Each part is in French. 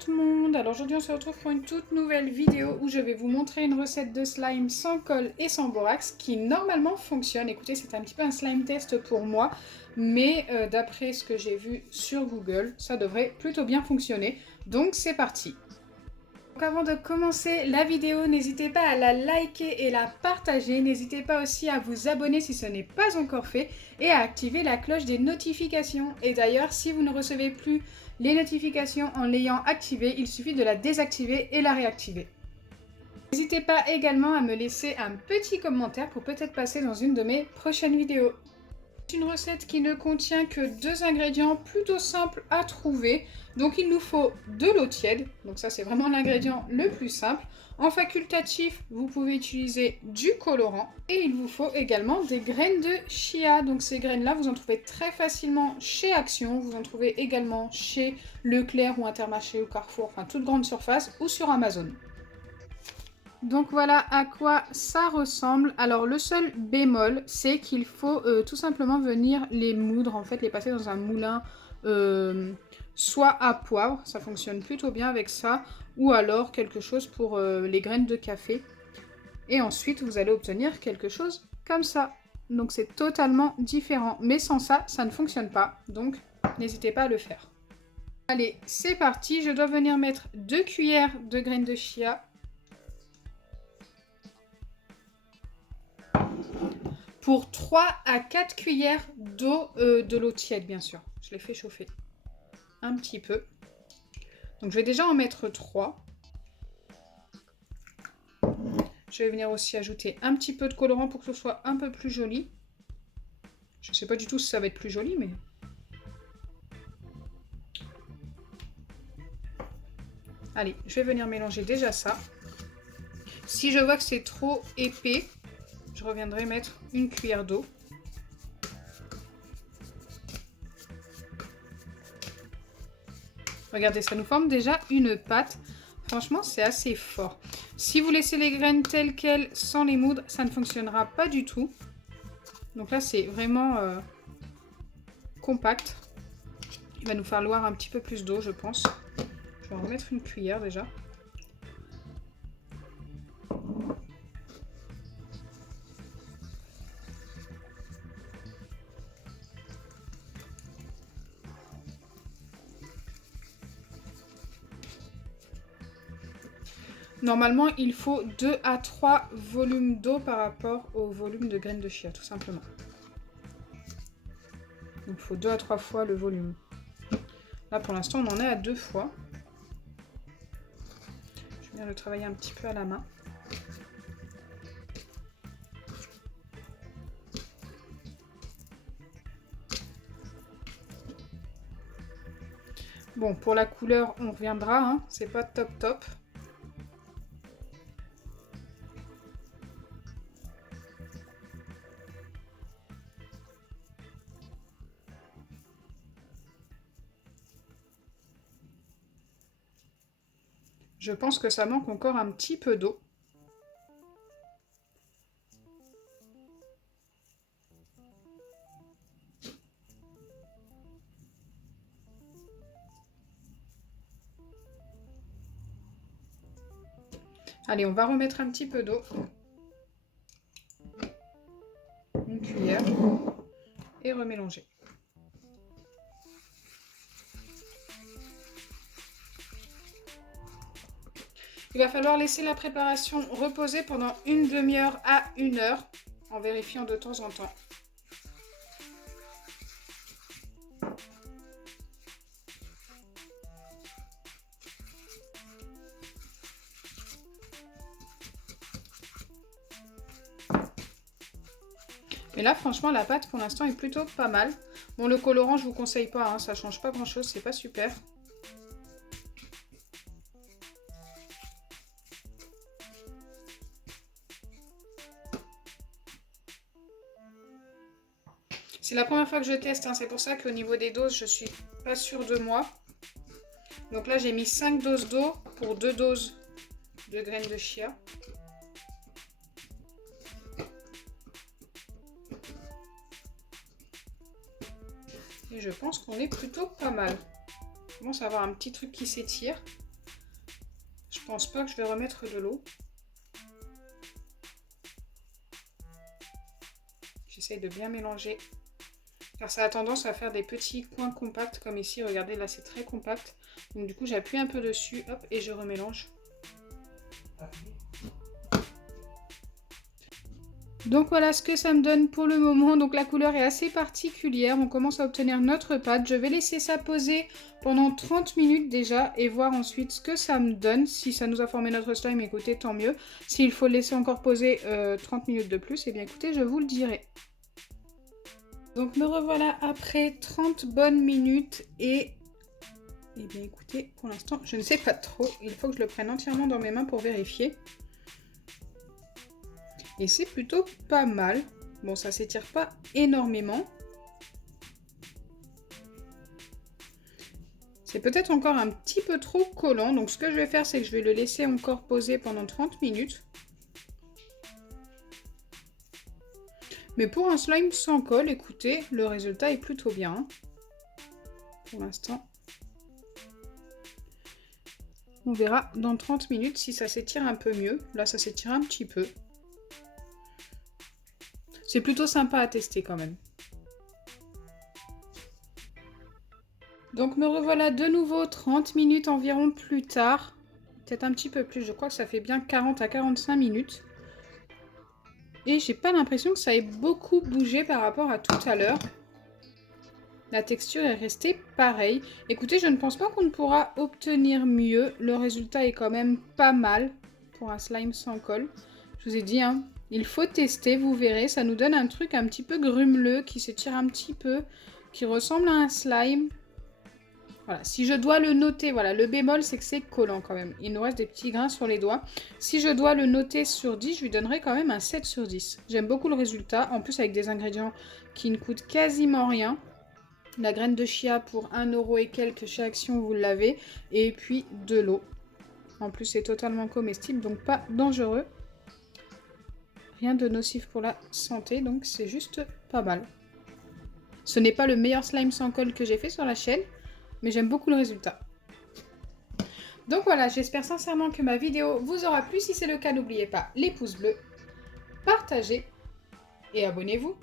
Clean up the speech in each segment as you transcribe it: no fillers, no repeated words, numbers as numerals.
tout le monde. Alors aujourd'hui on se retrouve pour une toute nouvelle vidéo où je vais vous montrer une recette de slime sans colle et sans borax qui normalement fonctionne. Écoutez, c'est un petit peu un slime test pour moi, mais d'après ce que j'ai vu sur Google, ça devrait plutôt bien fonctionner. Donc c'est parti. Donc avant de commencer la vidéo, n'hésitez pas à la liker et la partager. N'hésitez pas aussi à vous abonner si ce n'est pas encore fait et à activer la cloche des notifications. Et d'ailleurs, si vous ne recevez plus les notifications en l'ayant activée, il suffit de la désactiver et la réactiver. N'hésitez pas également à me laisser un petit commentaire pour peut-être passer dans une de mes prochaines vidéos. C'est une recette qui ne contient que 2 ingrédients plutôt simples à trouver. Donc il nous faut de l'eau tiède, donc ça c'est vraiment l'ingrédient le plus simple. En facultatif, vous pouvez utiliser du colorant et il vous faut également des graines de chia. Donc ces graines-là, vous en trouvez très facilement chez Action, vous en trouvez également chez Leclerc ou Intermarché ou Carrefour, enfin toute grande surface ou sur Amazon. Donc voilà à quoi ça ressemble. Alors le seul bémol, c'est qu'il faut tout simplement venir les moudre, en fait les passer dans un moulin soit à poivre, ça fonctionne plutôt bien avec ça, ou alors quelque chose pour les graines de café. Et ensuite vous allez obtenir quelque chose comme ça. Donc c'est totalement différent, mais sans ça, ça ne fonctionne pas, donc n'hésitez pas à le faire. Allez, c'est parti, je dois venir mettre 2 cuillères de graines de chia. Pour 3 à 4 cuillères d'eau, de l'eau tiède bien sûr. Je l'ai fait chauffer un petit peu. Donc je vais déjà en mettre 3. Je vais venir aussi ajouter un petit peu de colorant pour que ce soit un peu plus joli. Je ne sais pas du tout si ça va être plus joli, mais... Allez, je vais venir mélanger déjà ça. Si je vois que c'est trop épais, je reviendrai mettre une cuillère d'eau. Regardez, ça nous forme déjà une pâte. Franchement, c'est assez fort. Si vous laissez les graines telles quelles, sans les moudre, ça ne fonctionnera pas du tout. Donc là, c'est vraiment compact. Il va nous falloir un petit peu plus d'eau, je pense. Je vais en remettre une cuillère déjà. Normalement, il faut 2 à 3 volumes d'eau par rapport au volume de graines de chia, tout simplement. Donc, il faut 2 à 3 fois le volume. Là, pour l'instant, on en est à 2 fois. Je viens le travailler un petit peu à la main. Bon, pour la couleur, on reviendra, hein. C'est pas top. Je pense que ça manque encore un petit peu d'eau. Allez, on va remettre un petit peu d'eau. Une cuillère. Et remélanger. Il va falloir laisser la préparation reposer pendant une demi-heure à 1 heure, en vérifiant de temps en temps. Et là, franchement, la pâte, pour l'instant, est plutôt pas mal. Bon, le colorant, je vous conseille pas, hein, ça change pas grand-chose, c'est pas super. C'est la première fois que je teste, hein, c'est pour ça qu'au niveau des doses, je suis pas sûre de moi. Donc là, j'ai mis 5 doses d'eau pour 2 doses de graines de chia. Et je pense qu'on est plutôt pas mal. On commence à avoir un petit truc qui s'étire. Je pense pas que je vais remettre de l'eau. J'essaye de bien mélanger. Car ça a tendance à faire des petits coins compacts comme ici. Regardez, là c'est très compact. Donc du coup j'appuie un peu dessus, hop, et je remélange. Donc voilà ce que ça me donne pour le moment. Donc la couleur est assez particulière. On commence à obtenir notre pâte. Je vais laisser ça poser pendant 30 minutes déjà et voir ensuite ce que ça me donne. Si ça nous a formé notre slime, écoutez, tant mieux. S'il faut le laisser encore poser 30 minutes de plus, eh bien écoutez, je vous le dirai. Donc me revoilà après 30 bonnes minutes et... Eh bien écoutez, pour l'instant, je ne sais pas trop. Il faut que je le prenne entièrement dans mes mains pour vérifier. Et c'est plutôt pas mal. Bon, ça s'étire pas énormément. C'est peut-être encore un petit peu trop collant. Donc ce que je vais faire, c'est que je vais le laisser encore poser pendant 30 minutes. Mais pour un slime sans colle, écoutez, le résultat est plutôt bien. Pour l'instant. On verra dans 30 minutes si ça s'étire un peu mieux. Là, ça s'étire un petit peu. C'est plutôt sympa à tester quand même. Donc me revoilà de nouveau 30 minutes environ plus tard. Peut-être un petit peu plus, je crois que ça fait bien 40 à 45 minutes. Et j'ai pas l'impression que ça ait beaucoup bougé par rapport à tout à l'heure. La texture est restée pareille. Écoutez, je ne pense pas qu'on ne pourra obtenir mieux. Le résultat est quand même pas mal pour un slime sans colle. Je vous ai dit, hein, il faut tester, vous verrez. Ça nous donne un truc un petit peu grumeleux qui s'étire un petit peu, qui ressemble à un slime. Voilà, si je dois le noter, voilà, le bémol, c'est que c'est collant quand même. Il nous reste des petits grains sur les doigts. Si je dois le noter sur 10, je lui donnerai quand même un 7 sur 10. J'aime beaucoup le résultat, en plus avec des ingrédients qui ne coûtent quasiment rien. La graine de chia pour 1 € et quelques chez Action, vous l'avez. Et puis de l'eau. En plus, c'est totalement comestible, donc pas dangereux. Rien de nocif pour la santé, donc c'est juste pas mal. Ce n'est pas le meilleur slime sans colle que j'ai fait sur la chaîne, mais j'aime beaucoup le résultat. Donc voilà, j'espère sincèrement que ma vidéo vous aura plu. Si c'est le cas, n'oubliez pas les pouces bleus, partagez et abonnez-vous.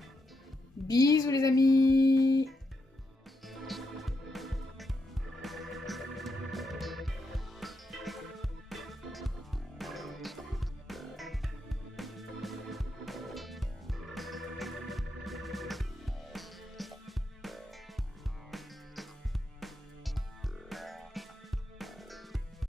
Bisous les amis!